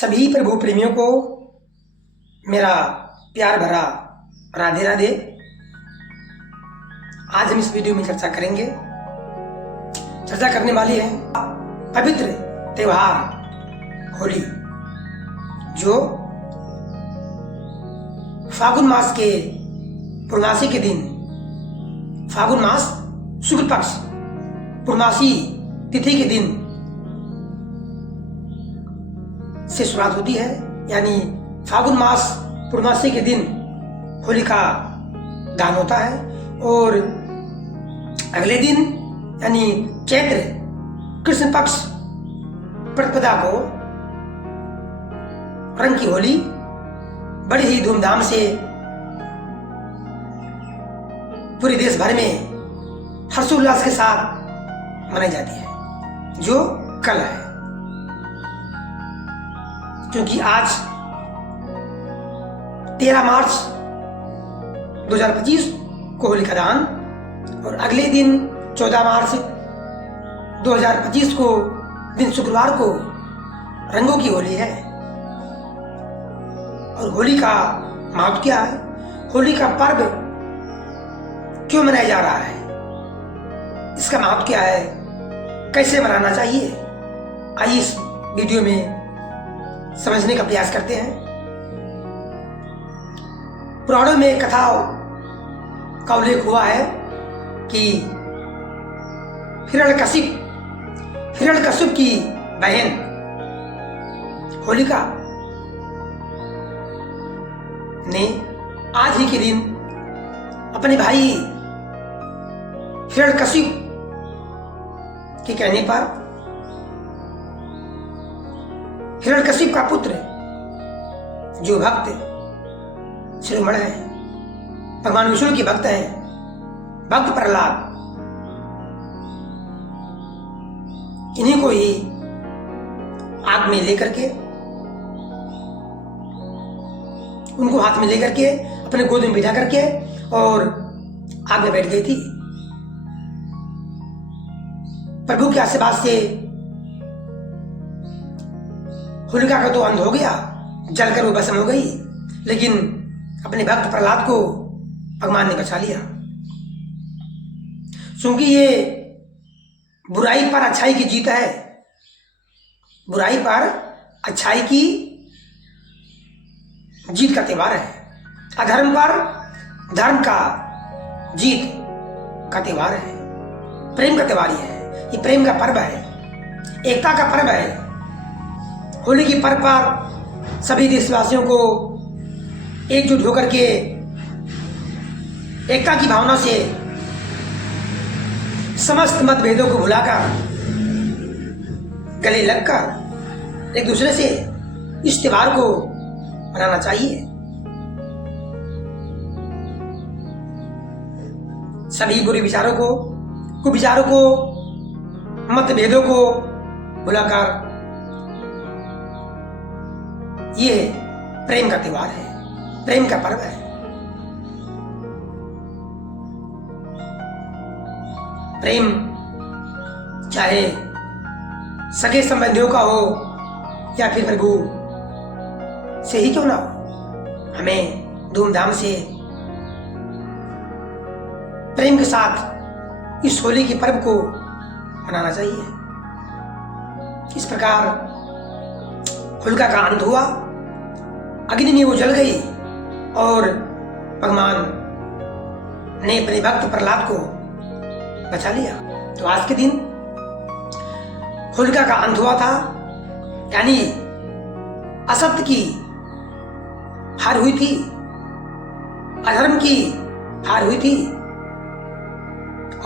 सभी प्रभु प्रेमियों को मेरा प्यार भरा राधे राधे। आज हम इस वीडियो में चर्चा करेंगे। चर्चा करने वाली है पवित्र त्योहार होली, जो फागुन मास के पूर्णमासी के दिन, फागुन मास शुक्ल पक्ष पूर्णमासी तिथि के दिन से शुरुआत होती है। यानी फागुन मास पूर्णमासी के दिन होली का दान होता है और अगले दिन यानी चैत्र कृष्ण पक्ष प्रतिपदा को रंग की होली बड़ी ही धूमधाम से पूरे देश भर में हर्षोल्लास के साथ मनाई जाती है, जो कल है। क्योंकि आज 13 मार्च 2025 को होली का दान और अगले दिन 14 मार्च 2025 को दिन शुक्रवार को रंगों की होली है। और होली का महत्व क्या है, होली का पर्व क्यों मनाया जा रहा है, इसका महत्व क्या है, कैसे मनाना चाहिए, आइए इस वीडियो में समझने का प्रयास करते हैं। पुराणों में कथा का उल्लेख हुआ है कि हिरण्यकशिप की बहन होलिका ने आज ही के दिन अपने भाई हिरण्यकशिप के कहने पर हिरण्यकशिप का पुत्र जो भक्त शिरोमणि है, भगवान विष्णु के भक्त हैं, भक्त प्रहलाद, इन्हीं को ही आग में लेकर के, उनको हाथ में लेकर के अपने गोद में बिठा करके और आग में बैठ गई थी। प्रभु के आशीर्वाद से होलिका का तो अंत हो गया, जलकर वो भस्म हो गई, लेकिन अपने भक्त प्रहलाद को भगवान ने बचा लिया। क्योंकि ये बुराई पर अच्छाई की जीत है, बुराई पर अच्छाई की जीत का त्योहार है, अधर्म पर धर्म का जीत का त्योहार है, प्रेम का त्योहार है। ये प्रेम का पर्व है, एकता का पर्व है। होली के पर्व पर सभी देशवासियों को एकजुट होकर के एकता की भावना से समस्त मतभेदों को भुलाकर गले लगकर एक दूसरे से इस त्योहार को मनाना चाहिए। सभी बुरे विचारों को, कुविचारों को, मतभेदों को भुलाकर ये प्रेम का त्योहार है, प्रेम का पर्व है। प्रेम चाहे सगे संबंधियों का हो या फिर प्रभु से ही क्यों ना हो, हमें धूमधाम से प्रेम के साथ इस होली के पर्व को मनाना चाहिए। इस प्रकार होलिका का अंत हुआ, अग्नि में वो जल गई और भगवान ने अपने भक्त प्रहलाद को बचा लिया। तो आज के दिन होलिका का अंत हुआ था, यानी असत्य की हार हुई थी, अधर्म की हार हुई थी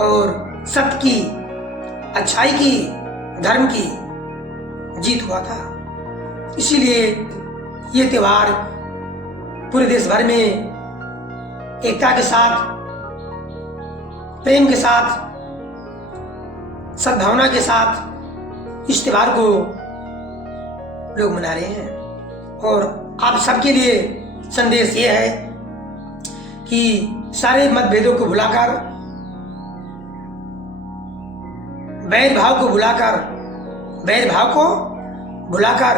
और सत्य की, अच्छाई की, धर्म की जीत हुआ था। इसीलिए ये त्योहार पूरे देश भर में एकता के साथ, प्रेम के साथ, सद्भावना के साथ इस त्योहार को लोग मना रहे हैं। और आप सबके लिए संदेश ये है कि सारे मतभेदों को भुलाकर, वैर भाव को भुलाकर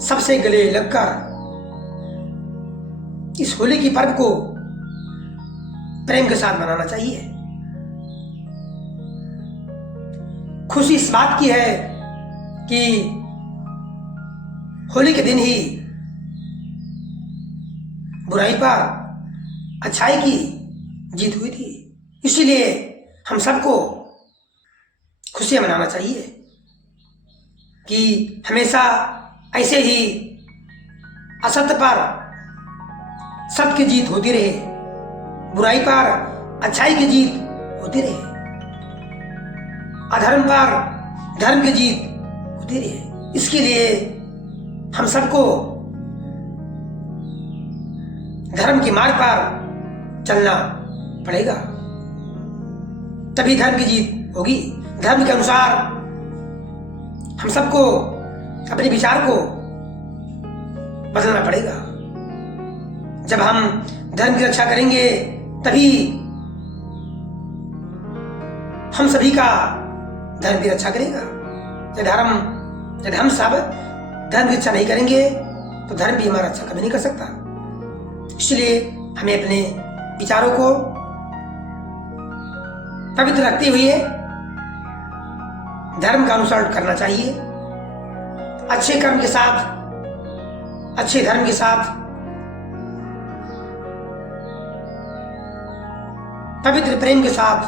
सबसे गले लगकर इस होली की पर्व को प्रेम के साथ मनाना चाहिए। खुशी इस बात की है कि होली के दिन ही बुराई पर अच्छाई की जीत हुई थी। इसीलिए हम सबको खुशियां मनाना चाहिए कि हमेशा ऐसे ही असत्य पर सत्य की जीत होती रहे, बुराई पर अच्छाई की जीत होती रहे, अधर्म पर धर्म की जीत होती रहे। इसके लिए हम सबको धर्म के मार्ग पर चलना पड़ेगा, तभी धर्म की जीत होगी। धर्म के अनुसार हम सबको अपने विचार को बदलना पड़ेगा। जब हम धर्म की रक्षा करेंगे तभी हम सभी का धर्म की रक्षा करेगा। यदि हम सब धर्म की रक्षा नहीं करेंगे तो धर्म भी हमारा रक्षा कभी नहीं कर सकता। इसलिए हमें अपने विचारों को पवित्र रखते हुए धर्म का अनुसरण करना चाहिए। अच्छे कर्म के साथ, अच्छे धर्म के साथ, पवित्र प्रेम के साथ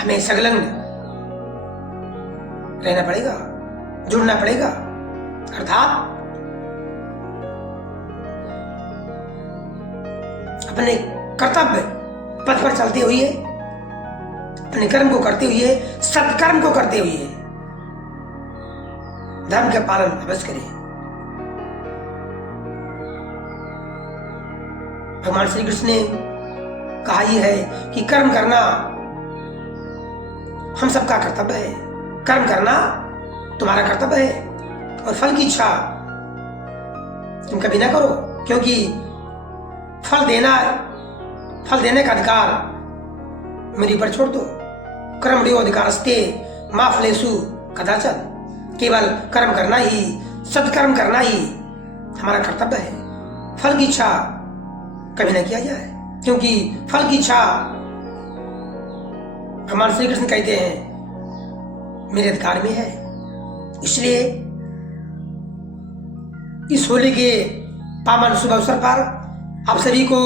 हमें संलग्न रहना पड़ेगा, जुड़ना पड़ेगा। अर्थात अपने कर्तव्य पथ पर चलते हुए, अपने कर्म को करते हुए, सत्कर्म को करते हुए धर्म का पालन अवश्य करें। भगवान श्री कृष्ण ने कहा यह है कि कर्म करना हम सबका कर्तव्य है। कर्म करना तुम्हारा कर्तव्य है और फल की इच्छा तुम कभी ना करो, क्योंकि फल देने का अधिकार मेरे पर छोड़ दो। कर्मण्यो अधिकारस्ते मा फलेषु कदाचन। केवल कर्म करना ही, सत्कर्म करना ही हमारा कर्तव्य है। फल की इच्छा कभी ना किया जाए, क्योंकि फल की इच्छा भगवान श्री कृष्ण कहते हैं मेरे अधिकार में है। इसलिए इस होली के पावन शुभ अवसर पर आप सभी को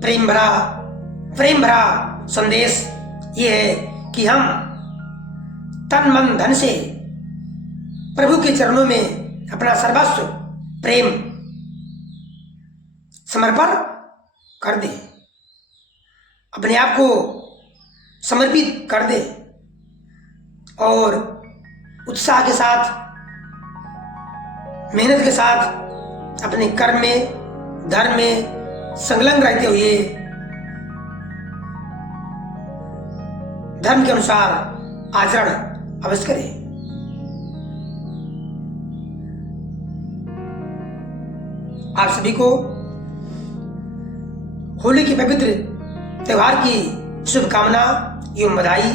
प्रेम भरा संदेश ये है कि हम तन मन धन से प्रभु के चरणों में अपना सर्वस्व प्रेम समर्पण कर दे, अपने आप को समर्पित कर दे और उत्साह के साथ, मेहनत के साथ अपने कर्म में, धर्म में संलग्न रहते हुए धर्म के अनुसार आचरण अवश्य करें। आप सभी को होली के पवित्र त्योहार की शुभकामना एवं बधाई।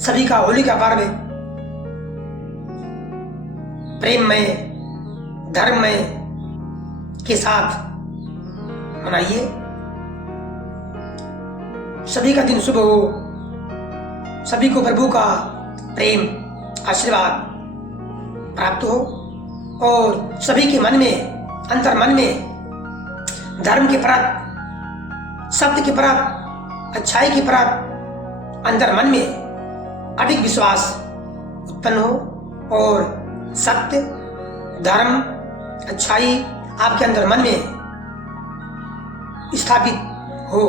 सभी का होली का पर्व प्रेम में, धर्म में के साथ मनाइए। सभी का दिन शुभ हो, सभी को प्रभु का प्रेम आशीर्वाद प्राप्त हो और सभी के मन में, अंतर मन में धर्म के प्रति, सत्य के प्रति, अच्छाई के प्रति अंतर मन में अधिक विश्वास उत्पन्न हो और सत्य, धर्म, अच्छाई आपके अंदर मन में स्थापित हो।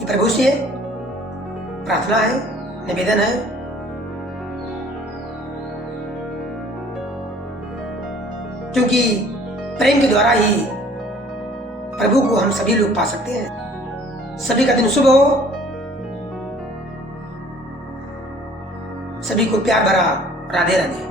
ये प्रभु से प्रार्थना है, निवेदन है। क्योंकि प्रेम के द्वारा ही प्रभु को हम सभी लोग पा सकते हैं। सभी का दिन शुभ हो, सभी को प्यार भरा राधे राधे।